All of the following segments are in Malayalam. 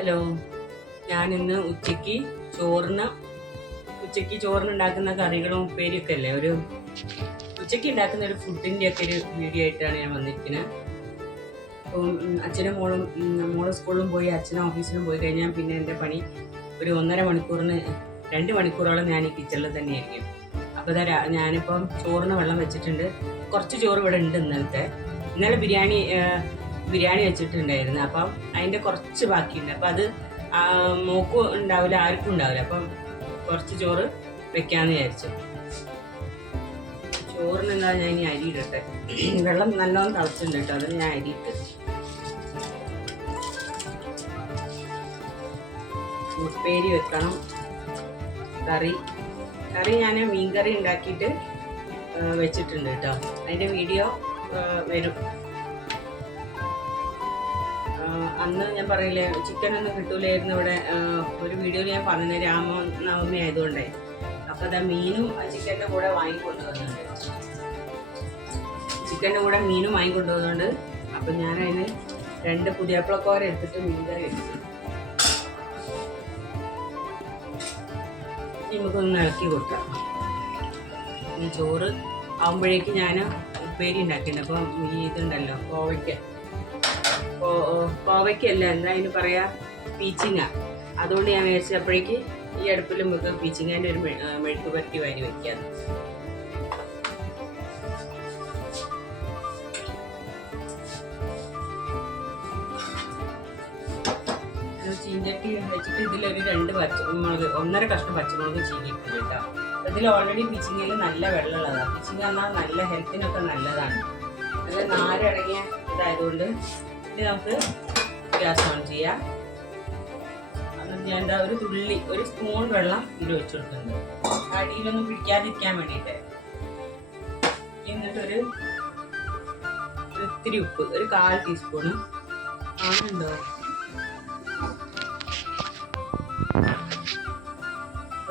ഹലോ, ഞാനിന്ന് ഉച്ചയ്ക്ക് ചോറിന് ഉണ്ടാക്കുന്ന കറികളും ഉപ്പേരിയൊക്കെ അല്ലേ, ഉച്ചയ്ക്ക് ഉണ്ടാക്കുന്ന ഒരു ഫുഡിൻ്റെ ഒക്കെ ഒരു വീഡിയോ ആയിട്ടാണ് ഞാൻ വന്നിരിക്കുന്നത്. അപ്പം അച്ഛനും മോള് സ്കൂളിലും പോയി അച്ഛനും ഓഫീസിലും പോയി കഴിഞ്ഞാൽ പിന്നെ എൻ്റെ പണി ഒരു 2 മണിക്കൂറോളം ഞാൻ ഈ കിച്ചണിൽ തന്നെയായിരിക്കും. അപ്പോൾ ഞാനിപ്പം ചോറിന് വെള്ളം വെച്ചിട്ടുണ്ട്. കുറച്ച് ചോറ് ഇവിടെ ഉണ്ട്. ഇന്നലെ ബിരിയാണി വെച്ചിട്ടുണ്ടായിരുന്നു. അപ്പം അതിൻ്റെ കുറച്ച് ബാക്കിയുണ്ട്. അപ്പം അത് മോക്കും ഉണ്ടാവില്ല, ആർക്കും ഉണ്ടാവില്ല. അപ്പം കുറച്ച് ചോറ് വെക്കാമെന്ന് വിചാരിച്ചു. ചോറിന് എന്താ ഞാൻ ഇനി അരി ഇടട്ടെ. വെള്ളം നല്ലോണം തിളച്ചിട്ടുണ്ട് കേട്ടോ, അതിന് ഞാൻ അരി ഇട്ട്. ഉപ്പേരി വെക്കണം. കറി ഞാൻ മീൻകറി ഉണ്ടാക്കിയിട്ട് വെച്ചിട്ടുണ്ട് കേട്ടോ. അതിൻ്റെ വീഡിയോ വരും. അന്ന് ഞാൻ പറയില്ലേ, ചിക്കനൊന്നും കിട്ടൂലായിരുന്നു ഇവിടെ. ഒരു വീഡിയോയിൽ ഞാൻ പറഞ്ഞ രാമനവമി ആയതുകൊണ്ടേ. അപ്പോൾ അതാ മീനും ചിക്കൻ്റെ കൂടെ വാങ്ങിക്കൊണ്ടുവന്നുണ്ട്. അപ്പം ഞാനതിന് 2 പുതിയാപ്പിളക്കോര എടുത്തിട്ട് മീൻകറി എടുത്തു. നമുക്കൊന്ന് ഇളക്കി കൊടുക്കാം. ഈ ചോറ് ആകുമ്പോഴേക്ക് ഞാൻ ഉപ്പേരി ഉണ്ടാക്കിയിട്ടുണ്ട്. അപ്പം ഈ ഇതുണ്ടല്ലോ, കോവയ്ക്കല്ല, എന്താ അതിന് പറയാ, പീച്ചിങ്ങ. അതുകൊണ്ട് ഞാൻ വിചാരിച്ചപ്പോഴേക്ക് ഈ അടുപ്പിൽ നമുക്ക് പീച്ചിങ്ങേൻ്റെ ഒരു മെഴുക്ക് പുരട്ടി വാരി വയ്ക്കാം. ചീഞ്ചട്ടി വെച്ചിട്ട് ഇതിലൊരു 2 പച്ചമുളക്, 1.5 കഷ്ണം പച്ചമുളക് ചീകിയിട്ടുണ്ട് കേട്ടോ. ഇതിൽ ഓൾറെഡി പിച്ചിങ്ങയിൽ നല്ല വെള്ളമുള്ളതാണ്. പിച്ചിങ്ങ എന്നാൽ നല്ല ഹെൽത്തിനൊക്കെ നല്ലതാണ്. നല്ല നാരടങ്ങിയ ഇതായതുകൊണ്ട് ഇത് നമുക്ക് ഗ്യാസ് ഓൺ ചെയ്യാം. എന്നിട്ട് ഞാൻ ഒരു സ്പൂൺ വെള്ളം ഇതിൽ വെച്ച് കൊടുക്കുന്നുണ്ട്, അടിയിലൊന്നും പിടിക്കാതിരിക്കാൻ വേണ്ടിയിട്ട്. എന്നിട്ടൊരു ഇത്തിരി ഉപ്പ്, ഒരു 1/4 ടീസ്പൂണ് ആണുണ്ടോ,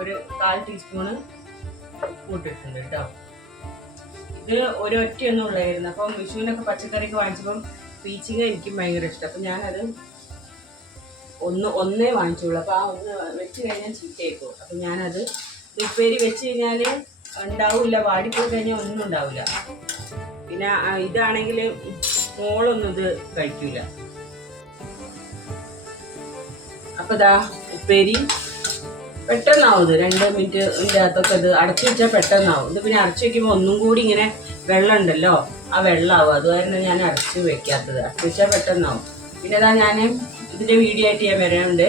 ഒരു 1/4 ടീസ്പൂണ് ഉപ്പ് ഇട്ടിട്ടുണ്ട് കേട്ടോ. ഇത് ഒരൊറ്റയൊന്നും ഉള്ളായിരുന്നു. അപ്പം വിഷുവിനൊക്കെ പച്ചക്കറിക്ക് വാങ്ങിച്ചപ്പം പീച്ചിങ്ങ എനിക്കും ഭയങ്കര ഇഷ്ടം. അപ്പം ഞാനത് ഒന്നേ വാങ്ങിച്ചുള്ളൂ. അപ്പോൾ ആ ഒന്ന് വെച്ച് കഴിഞ്ഞാൽ ചീത്തയായിപ്പോകും. അപ്പം ഞാനത് ഉപ്പേരി വെച്ച് കഴിഞ്ഞാൽ ഉണ്ടാവില്ല, വാടിപ്പോയി കഴിഞ്ഞാൽ ഒന്നും ഉണ്ടാവില്ല. പിന്നെ ഇതാണെങ്കിൽ മോളൊന്നും ഇത് കഴിക്കില്ല. അപ്പം ഇതാ ഉപ്പേരി പെട്ടെന്നാവും. ഇത് 2 മിനിറ്റിൻ്റെ അകത്തൊക്കെ ഇത് അടച്ചു വെച്ചാൽ പെട്ടെന്നാവും. ഇത് പിന്നെ അടച്ചു വെക്കുമ്പോൾ ഒന്നും കൂടി ഇങ്ങനെ വെള്ളം ഉണ്ടല്ലോ, ആ വെള്ളമാവും. അത് കാരണം ഞാൻ അടച്ചു വെക്കാത്തത്. അടച്ചു വെച്ചാൽ പെട്ടെന്നാവും. പിന്നെ അതാ ഞാൻ ഇതിൻ്റെ വീഡിയോ ആയിട്ട് ഞാൻ വരുന്നുണ്ട്.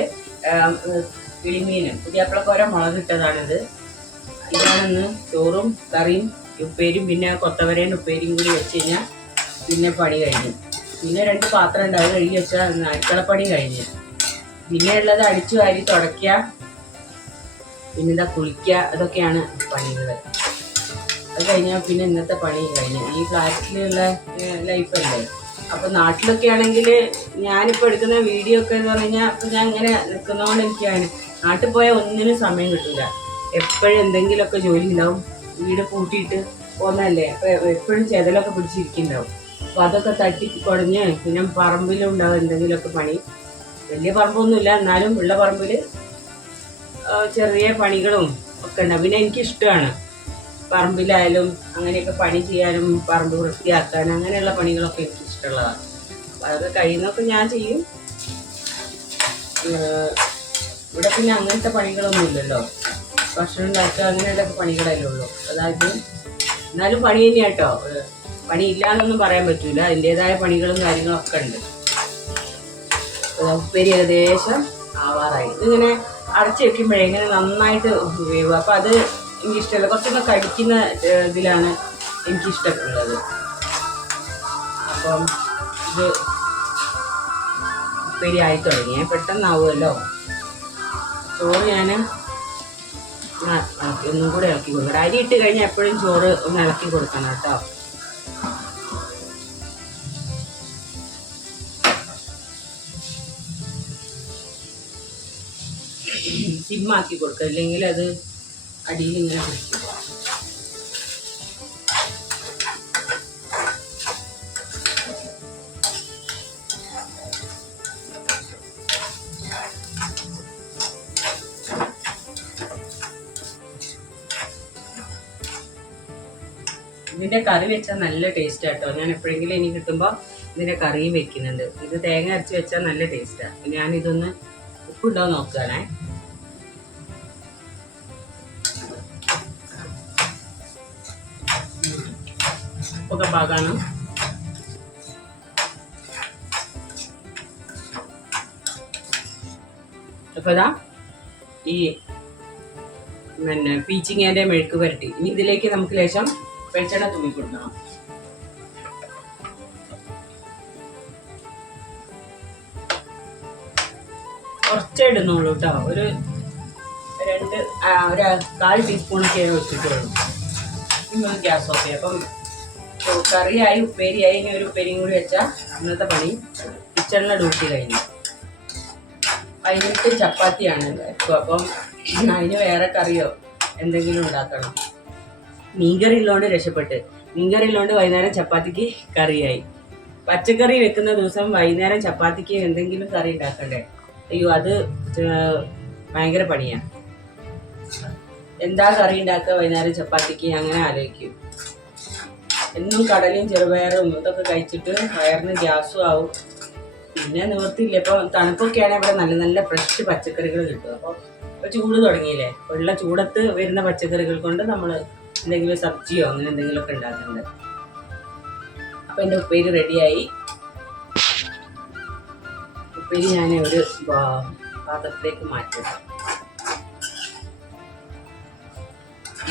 കിളിമീനും പുതിയാപ്പിളക്കോര മുളകിട്ടതാണിത്. ഇതാണെന്ന് ചോറും കറിയും ഉപ്പേരിയും പിന്നെ കൊത്തവരേൻ്റെ ഉപ്പേരിയും കൂടി വെച്ച് കഴിഞ്ഞാൽ പിന്നെ പണി കഴിഞ്ഞു. പിന്നെ 2 പാത്രം ഉണ്ട്, അത് കഴുകി വെച്ചാൽ അടുക്കളപ്പണി കഴിഞ്ഞു. പിന്നെ ഉള്ളത് അടിച്ചു വാരി തുടയ്ക്കുക, പിന്നെ ഇതാ കുളിക്കുക, അതൊക്കെയാണ് പണികൾ. അത് കഴിഞ്ഞാൽ പിന്നെ ഇന്നത്തെ പണി കഴിഞ്ഞു. ഈ ഫ്ലാറ്റിലുള്ള ലൈഫല്ലേ. അപ്പം നാട്ടിലൊക്കെ ആണെങ്കിൽ ഞാനിപ്പോൾ എടുക്കുന്ന വീഡിയോ ഒക്കെ എന്ന് പറഞ്ഞു കഴിഞ്ഞാൽ അപ്പം ഞാൻ ഇങ്ങനെ നിൽക്കുന്നതുകൊണ്ട് എനിക്കാണ്. നാട്ടിൽ പോയാൽ ഒന്നിനും സമയം കിട്ടില്ല. എപ്പോഴും എന്തെങ്കിലുമൊക്കെ ജോലി ഉണ്ടാവും. വീട് പൂട്ടിയിട്ട് പോകുന്നതല്ലേ, അപ്പോൾ എപ്പോഴും ചെതലൊക്കെ പിടിച്ചിരിക്കുന്നുണ്ടാവും. അപ്പോൾ അതൊക്കെ തട്ടി കുടഞ്ഞ് പിന്നെ പറമ്പിലുണ്ടാവും എന്തെങ്കിലുമൊക്കെ പണി. വലിയ പറമ്പൊന്നുമില്ല, എന്നാലും ഉള്ള പറമ്പിൽ ചെറിയ പണികളും ഒക്കെ ഉണ്ടാവും. പിന്നെ എനിക്കിഷ്ടമാണ് പറമ്പിലായാലും അങ്ങനെയൊക്കെ പണി ചെയ്യാനും പറമ്പ് വൃത്തിയാക്കാനും അങ്ങനെയുള്ള പണികളൊക്കെ എനിക്ക് ഇഷ്ടമുള്ളതാണ്. അപ്പം അതൊക്കെ കഴിയുന്നതൊക്കെ ഞാൻ ചെയ്യും. ഇവിടെ പിന്നെ അങ്ങനത്തെ പണികളൊന്നും ഇല്ലല്ലോ, ഭക്ഷണം ഉണ്ടാക്കുക അങ്ങനെയുള്ളൊക്കെ പണികളല്ലേ ഉള്ളൂ. അതായത് എന്നാലും പണി തന്നെയാണ് കേട്ടോ, പണിയില്ല എന്നൊന്നും പറയാൻ പറ്റില്ല. അതിൻ്റെതായ പണികളും കാര്യങ്ങളൊക്കെ ഉണ്ട്. ഉപ്പേരി ഏകദേശം ആവാറായി. ഇതിങ്ങനെ അടച്ചു വെക്കുമ്പോഴേ ഇങ്ങനെ നന്നായിട്ട് വേവും. അപ്പം അത് എനിക്കിഷ്ടമല്ല. കുറച്ചൊക്കെ കടിക്കുന്ന ഇതിലാണ് എനിക്കിഷ്ടമുള്ളത്. അപ്പം ഇത് ഉപ്പേരി ആയി തുടങ്ങിയേ, പെട്ടെന്നാവുമല്ലോ. ചോറ് ഞാൻ ഒന്നും കൂടെ ഇളക്കി കൊടുക്കണം. അരി ഇട്ട് കഴിഞ്ഞാൽ എപ്പോഴും ചോറ് ഒന്ന് ഇളക്കി കൊടുക്കണം കേട്ടോ. സിമ്മാക്കി കൊടുക്കുക, അല്ലെങ്കിൽ അത് അടിയിൽ ഇങ്ങനെ പിടിക്കും. ഇതിൻ്റെ കറി വെച്ചാൽ നല്ല ടേസ്റ്റ് ആട്ടോ. ഞാൻ എപ്പോഴെങ്കിലും ഇനി കിട്ടുമ്പോൾ ഇതിൻ്റെ കറിയും വെക്കുന്നുണ്ട്. ഇത് തേങ്ങ അരച്ച് വെച്ചാൽ നല്ല ടേസ്റ്റാണ്. ഞാനിതൊന്ന് ഉപ്പുണ്ടോ നോക്കുകയാണേ. ഉപ്പൊക്കെ പാകാണ്. അപ്പോൾ ഇതാ ഈ പിന്നെ പീച്ചിങ്ങേൻ്റെ മെഴുക്ക് പുരട്ടി. ഇനി ഇതിലേക്ക് നമുക്ക് ലേശം വെളിച്ചെണ്ണ തൂക്കി കൊടുക്കണം. കുറച്ചേ ഇടുന്നുള്ളൂ കേട്ടോ. ഒരു 1/4 ടീസ്പൂണൊക്കെ വെച്ചിട്ടുള്ളൂ. ഇന്ന് ഗ്യാസ് ഓക്കെ. അപ്പം കറിയായി ഉപ്പേരിയായി. ഇനി ഒരു ഉപ്പേരിയും കൂടി വെച്ചാൽ ഇന്നത്തെ പണി കിച്ചണിലെ ഡ്യൂട്ടി കഴിഞ്ഞു. വൈകിട്ട് ചപ്പാത്തിയാണ് ഇപ്പോൾ. അപ്പം അതിന് വേറെ കറിയോ എന്തെങ്കിലും ഉണ്ടാക്കണം. മീൻകറി ഉള്ളതുകൊണ്ട് രക്ഷപ്പെട്ട്. മീൻകറി ഉള്ളതുകൊണ്ട് വൈകുന്നേരം ചപ്പാത്തിക്ക് കറിയായി. പച്ചക്കറി വെക്കുന്ന ദിവസം വൈകുന്നേരം ചപ്പാത്തിക്ക് എന്തെങ്കിലും കറി ഉണ്ടാക്കണ്ടേ? അയ്യോ, അത് ഭയങ്കര പണിയാണ്. എന്താ കറി ഉണ്ടാക്കുക വൈകുന്നേരം ചപ്പാത്തിക്ക് അങ്ങനെ ആലോചിക്കും. എന്നും കടലയും ചെറുപയറും ഇതൊക്കെ കഴിച്ചിട്ട് വയറിന് ഗ്യാസും ആവും. പിന്നെ നിവർത്തിയില്ല. ഇപ്പോൾ തണുപ്പൊക്കെയാണെങ്കിൽ ഇവിടെ നല്ല നല്ല ഫ്രഷ് പച്ചക്കറികൾ കിട്ടും. അപ്പോൾ ചൂട് തുടങ്ങിയില്ലേ, വെള്ള ചൂടത്ത് വരുന്ന പച്ചക്കറികൾ കൊണ്ട് നമ്മൾ എന്തെങ്കിലും സബ്ജിയോ അങ്ങനെ എന്തെങ്കിലുമൊക്കെ ഉണ്ടാക്കുന്നുണ്ട്. അപ്പോൾ എൻ്റെ ഉപ്പേരി റെഡിയായി. ഉപ്പേരി ഞാൻ ഒരു പാത്രത്തിലേക്ക് മാറ്റും.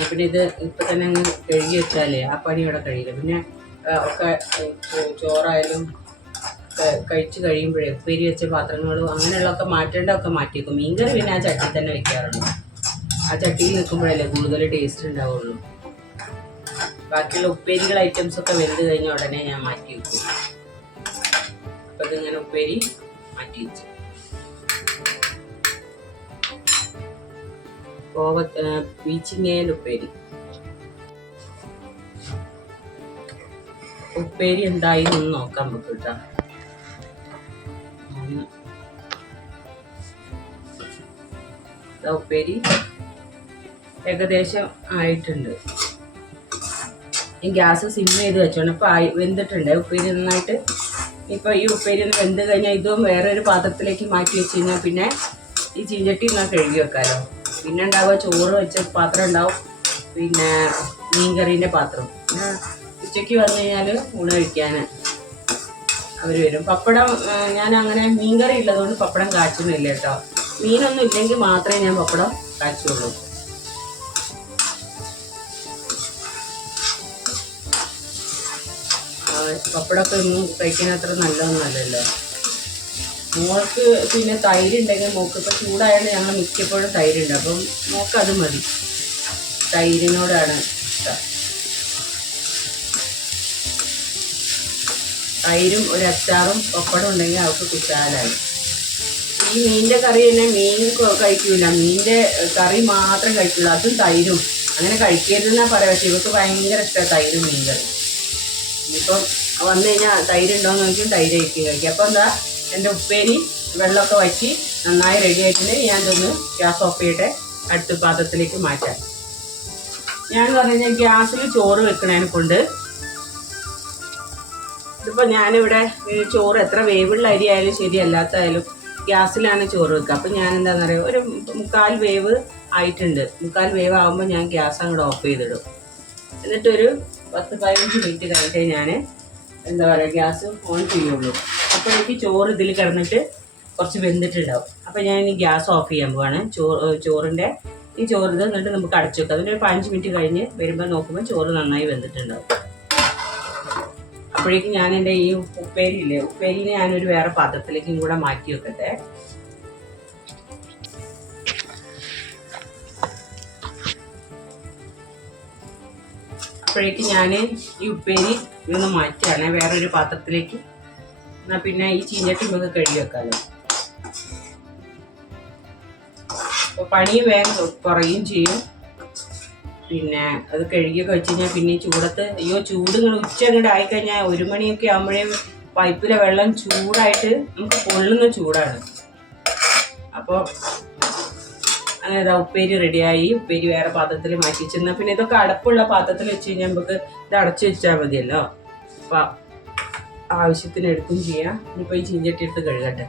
പിന്നെ ഇത് ഇപ്പം തന്നെ അങ്ങ് കഴുകി വെച്ചാലേ ആ പണി ഇവിടെ കഴിയില്ല. പിന്നെ ഒക്കെ ചോറായാലും കഴിച്ച് കഴിയുമ്പോഴേ ഉപ്പേരി വെച്ച പാത്രങ്ങളും അങ്ങനെയുള്ളതൊക്കെ മാറ്റേണ്ടതൊക്കെ മാറ്റി വെക്കും. മീൻകറി പിന്നെ ആ ചട്ടി തന്നെ വെക്കാറുണ്ട്. ആ ചട്ടിയിൽ നിൽക്കുമ്പോഴല്ലേ കൂടുതൽ ടേസ്റ്റ് ഉണ്ടാവുള്ളൂ. ബാക്കിയുള്ള ഉപ്പേരികൾ ഐറ്റംസൊക്കെ വെന്ത് കഴിഞ്ഞ ഉടനെ ഞാൻ മാറ്റി വെക്കും. അപ്പം ഇതിങ്ങനെ ഉപ്പേരി മാറ്റി വെച്ചു. പീച്ചിങ്ങേൻ്റെ ഉപ്പേരി എന്തായി ഒന്ന് നോക്കാൻ നമുക്ക് കേട്ടോ. ഉപ്പേരി ഏകദേശം ആയിട്ടുണ്ട്. ഈ ഗ്യാസ് സിം ചെയ്ത് വെച്ചോണ്ട് ഇപ്പോൾ വെന്തിട്ടുണ്ട് ഉപ്പേരി നന്നായിട്ട്. ഇപ്പോൾ ഈ ഉപ്പേരി ഒന്ന് വെന്ത് കഴിഞ്ഞാൽ ഇതും വേറൊരു പാത്രത്തിലേക്ക് മാറ്റി വെച്ച് കഴിഞ്ഞാൽ പിന്നെ ഈ ചീഞ്ചട്ടി ഒന്ന് കഴുകി വെക്കാമല്ലോ. പിന്നെ ഉണ്ടാവുക ചോറ് വെച്ച പാത്രം ഉണ്ടാവും, പിന്നെ മീൻകറീൻ്റെ പാത്രം. പിന്നെ ഉച്ചയ്ക്ക് വന്നു കഴിഞ്ഞാൽ ഊണ് കഴിക്കാൻ അവർ വരും. പപ്പടം ഞാൻ അങ്ങനെ മീൻകറി ഉള്ളതുകൊണ്ട് പപ്പടം കാച്ചുന്നില്ല കേട്ടോ. മീനൊന്നും ഇല്ലെങ്കിൽ മാത്രമേ ഞാൻ പപ്പടം കാച്ചുള്ളൂ. പപ്പടമൊക്കെ ഒന്നും കഴിക്കാൻ അത്ര നല്ലതൊന്നുമല്ലല്ലോ. മോൾക്ക് പിന്നെ തൈര് ഉണ്ടെങ്കിൽ മോൾക്ക് ഇപ്പോൾ ചൂടായതുകൊണ്ട് ഞങ്ങൾ മിക്കപ്പോഴും തൈരുണ്ട്. അപ്പം മോൾക്ക് അത് മതി, തൈരിനോടാണ് ഇഷ്ടം. തൈരും ഒരു അച്ചാറും പപ്പടം ഉണ്ടെങ്കിൽ അവൾക്ക് കുശാലായി. ഈ മീനിൻ്റെ കറി തന്നെ മീൻ കഴിക്കൂല, മീനിൻ്റെ കറി മാത്രം കഴിക്കുള്ളൂ, അതും തൈരും. അങ്ങനെ കഴിക്കരുതെന്നാണ് പറയാം. പക്ഷെ ഇവർക്ക് ഭയങ്കര ഇഷ്ടമാണ് തൈരും മീൻ കറി. ഇനിയിപ്പം വന്നു കഴിഞ്ഞാൽ തൈരുണ്ടോയെന്ന് നോക്കിയും തൈര് കഴിക്കും. അപ്പോൾ എന്താ എൻ്റെ ഉപ്പേരി വെള്ളമൊക്കെ വറ്റി നന്നായി റെഡി ആയിട്ടുണ്ടെങ്കിൽ ഞാൻ ഇതൊന്ന് ഗ്യാസ് ഓഫ് ചെയ്തിട്ട് അടുത്ത പാത്രത്തിലേക്ക് മാറ്റാം. ഞാൻ പറഞ്ഞു കഴിഞ്ഞാൽ ഗ്യാസിൽ ചോറ് വെക്കണതിനെ കൊണ്ട് ഇതിപ്പോൾ ഞാനിവിടെ ചോറ് എത്ര വേവുള്ള അരി ആയാലും ശരി അല്ലാത്തായാലും ഗ്യാസിലാണ് ചോറ് വെക്കുക. അപ്പം ഞാൻ എന്താണെന്ന് പറയുക, ഒരു 3/4 വേവ് ആയിട്ടുണ്ട്. 3/4 വേവ് ആകുമ്പോൾ ഞാൻ ഗ്യാസ് അങ്ങോട്ട് ഓഫ് ചെയ്തിടും. എന്നിട്ടൊരു 10-15 മിനിറ്റ് കഴിഞ്ഞിട്ടേ ഞാൻ എന്താ പറയുക ഗ്യാസ് ഓൺ ചെയ്യുള്ളൂ. അപ്പോഴേക്ക് ചോറ് ഇതിൽ കിടന്നിട്ട് കുറച്ച് വെന്തിട്ടുണ്ടാവും. അപ്പോൾ ഞാൻ ഈ ഗ്യാസ് ഓഫ് ചെയ്യാൻ പോവാണ്. ചോറിൻ്റെ ഈ ചോറ് ഇത് എന്നിട്ട് നമുക്ക് അടച്ചു വെക്കാം. അതിൻ്റെ ഒരു 5 മിനിറ്റ് കഴിഞ്ഞ് വരുമ്പോൾ നോക്കുമ്പോൾ ചോറ് നന്നായി വെന്തിട്ടുണ്ടാവും. അപ്പോഴേക്കും ഞാൻ എൻ്റെ ഈ ഉപ്പേരിയില്ലേ, ഉപ്പേരിനെ ഞാനൊരു വേറെ പാത്രത്തിലേക്കും കൂടെ മാറ്റി വെക്കട്ടെ. അപ്പോഴേക്കും ഞാൻ ഈ ഉപ്പേരി ഇതൊന്ന് മാറ്റുകയാണ് വേറൊരു പാത്രത്തിലേക്ക്. എന്നാൽ പിന്നെ ഈ ചീഞ്ചട്ടി നമുക്ക് കഴുകി വെക്കാമല്ലോ. അപ്പോൾ പണി വേഗം കുറയും ചെയ്യും. പിന്നെ അത് കഴുകിയൊക്കെ വെച്ച് കഴിഞ്ഞാൽ പിന്നെ ഈ ചൂടത്ത് ചൂട് ഇങ്ങനെ ഉച്ച അങ്ങോട്ട് ആയിക്കഴിഞ്ഞാൽ 1 മണിയൊക്കെ ആകുമ്പോഴേ പൈപ്പിലെ വെള്ളം ചൂടായിട്ട് നമുക്ക് പൊള്ളുന്ന ചൂടാണ്. അപ്പോൾ അങ്ങനെ ഇതാ ഉപ്പേരി റെഡിയായി. ഉപ്പേരി വേറെ പാത്രത്തിൽ മാറ്റി വെച്ചെന്നാൽ പിന്നെ ഇതൊക്കെ അടപ്പുള്ള പാത്രത്തിൽ വെച്ച് കഴിഞ്ഞാൽ നമുക്ക് ഇത് അടച്ചു വെച്ചാൽ മതിയല്ലോ. അപ്പം ആവശ്യത്തിന് എടുക്കുകയും ചെയ്യാം. ഇനിയിപ്പോൾ ഈ ചീഞ്ചട്ടി എടുത്ത് കഴുകട്ടെ.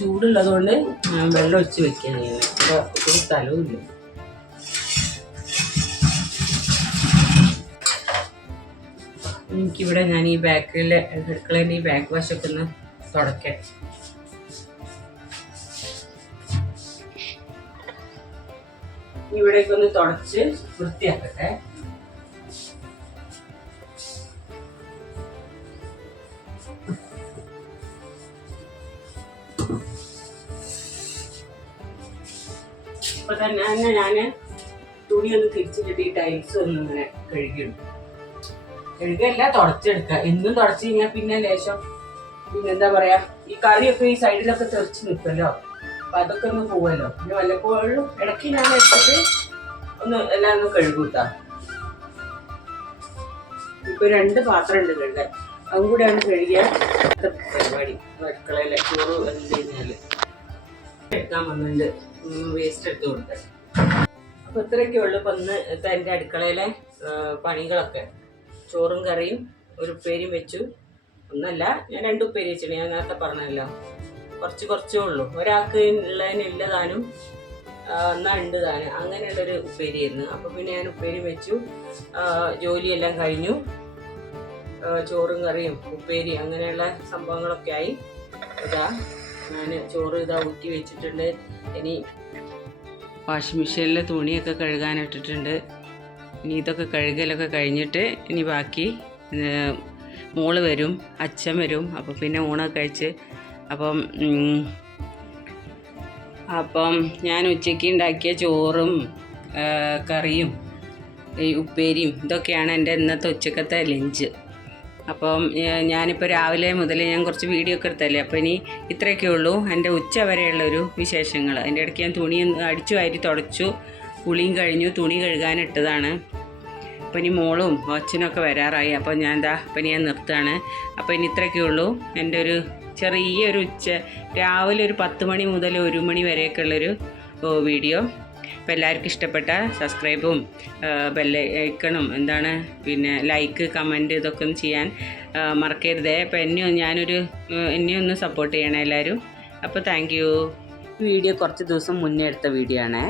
ചൂടുള്ളത് കൊണ്ട് വെള്ളം ഒഴിച്ച് വെക്കാൻ ചെയ്യുന്നത്. അപ്പോൾ ഒരു സ്ഥലവും ഇല്ല. എനിക്കിവിടെ ഞാൻ ഈ ബാക്കിലെ അടുക്കളേൻ്റെ ഈ ബാക്ക് വശമൊക്കെ ഒന്ന് തുടക്കട്ടെ. ഇവിടേക്ക് ഒന്ന് തുടച്ച് വൃത്തിയാക്കട്ടെ. അപ്പൊ തന്നെ ഞാൻ തുണി ഒന്ന് തിരിച്ചിട്ടിട്ട് ഈ ടൈൽസ് ഒന്നും ഇങ്ങനെ കഴുകിയെടുക്കും. കഴുകല്ല, തുടച്ചെടുക്കുക. എന്നും തുടച്ചു കഴിഞ്ഞാൽ പിന്നെ ലേശം പിന്നെന്താ പറയാ, ഈ കറിയൊക്കെ ഈ സൈഡിലൊക്കെ തെറിച്ച് നിൽക്കുമല്ലോ. അപ്പൊ അതൊക്കെ ഒന്ന് പോവല്ലോ. പിന്നെ വല്ലപ്പോഴും ഇടയ്ക്ക് ഞാൻ എടുത്തിട്ട് ഒന്ന് എല്ലാം ഒന്ന് കഴുകൂട്ടാ. ഇപ്പൊ 2 പാത്രം ഉണ്ട് കഴുകാൻ. അതും കൂടെയാണ് കഴുകിയ പരിപാടി. അടുക്കളയിലെ ചോറ് എന്ത് കഴിഞ്ഞാല് എടുക്കാൻ വന്നിട്ടുണ്ട്, വേസ്റ്റ് എടുത്ത് കൊടുക്കാൻ. അപ്പൊ ഇത്രയൊക്കെ ഉള്ളു ഇപ്പൊ ഇന്ന് എൻ്റെ അടുക്കളയിലെ പണികളൊക്കെ. ചോറും കറിയും ഒരു ഉപ്പേരിയും വെച്ചു. ഒന്നല്ല, ഞാൻ 2 ഉപ്പേരി വെച്ചിട്ടുണ്ട്. ഞാൻ നേരത്തെ പറഞ്ഞല്ലോ, കുറച്ചേ ഉള്ളൂ. ഒരാൾക്ക് ഉള്ളതിനില്ല താനും എന്നാൽ ഉണ്ട് താനും, അങ്ങനെയുള്ളൊരു ഉപ്പേരിയായിരുന്നു. അപ്പോൾ പിന്നെ ഞാൻ ഉപ്പേരി വെച്ചു. ജോലിയെല്ലാം കഴിഞ്ഞു. ചോറും കറിയും ഉപ്പേരി അങ്ങനെയുള്ള സംഭവങ്ങളൊക്കെ ആയി. ഇതാ ഞാൻ ചോറ് ഇതാ ഊറ്റി വെച്ചിട്ടുണ്ട്. ഇനി വാഷിംഗ് മെഷീനിൽ തുണിയൊക്കെ കഴുകാനിട്ടിട്ടുണ്ട്. ഇനി ഇതൊക്കെ കഴുകലൊക്കെ കഴിഞ്ഞിട്ട് ഇനി ബാക്കി മോള് വരും, അച്ഛൻ വരും. അപ്പോൾ പിന്നെ ഊണൊക്കെ കഴിച്ച് അപ്പം ഞാൻ ഉച്ചയ്ക്ക് ഉണ്ടാക്കിയ ചോറും കറിയും ഈ ഉപ്പേരിയും ഇതൊക്കെയാണ് എൻ്റെ ഇന്നത്തെ ഉച്ചക്കത്തെ ലഞ്ച്. അപ്പം ഞാനിപ്പോൾ രാവിലെ മുതൽ ഞാൻ കുറച്ച് വീഡിയോ ഒക്കെ എടുത്തല്ലേ. അപ്പോൾ ഇനി ഇത്രയൊക്കെ ഉള്ളൂ എൻ്റെ ഉച്ച വരെയുള്ളൊരു വിശേഷങ്ങൾ. അതിൻ്റെ ഇടയ്ക്ക് ഞാൻ തുണി അടിച്ചു വാരി തുടച്ചു, കുളിയും കഴിഞ്ഞു, തുണി കഴുകാനിട്ടതാണ്. അപ്പോൾ ഇനി മോളും അച്ഛനൊക്കെ വരാറായി. അപ്പോൾ ഞാൻ അപ്പം ഞാൻ നിർത്തുകയാണ്. അപ്പോൾ ഇനി ഇത്രയൊക്കെ ഉള്ളൂ എൻ്റെ ഒരു ചെറിയൊരു രാവിലെ ഒരു 10 മണി മുതൽ 1 മണി വരെയൊക്കെ ഉള്ളൊരു വീഡിയോ. അപ്പോൾ എല്ലാവർക്കും ഇഷ്ടപ്പെട്ട സബ്സ്ക്രൈബും ബെല്ലൈക്കണും പിന്നെ ലൈക്ക്, കമൻറ്റ് ഇതൊക്കെ ഒന്ന് ചെയ്യാൻ മറക്കരുതേ. അപ്പോൾ എന്നെ ഒന്ന് സപ്പോർട്ട് ചെയ്യണേ എല്ലാവരും. അപ്പോൾ താങ്ക് യു. വീഡിയോ കുറച്ച് ദിവസം മുന്നേ എടുത്ത വീഡിയോ ആണേ.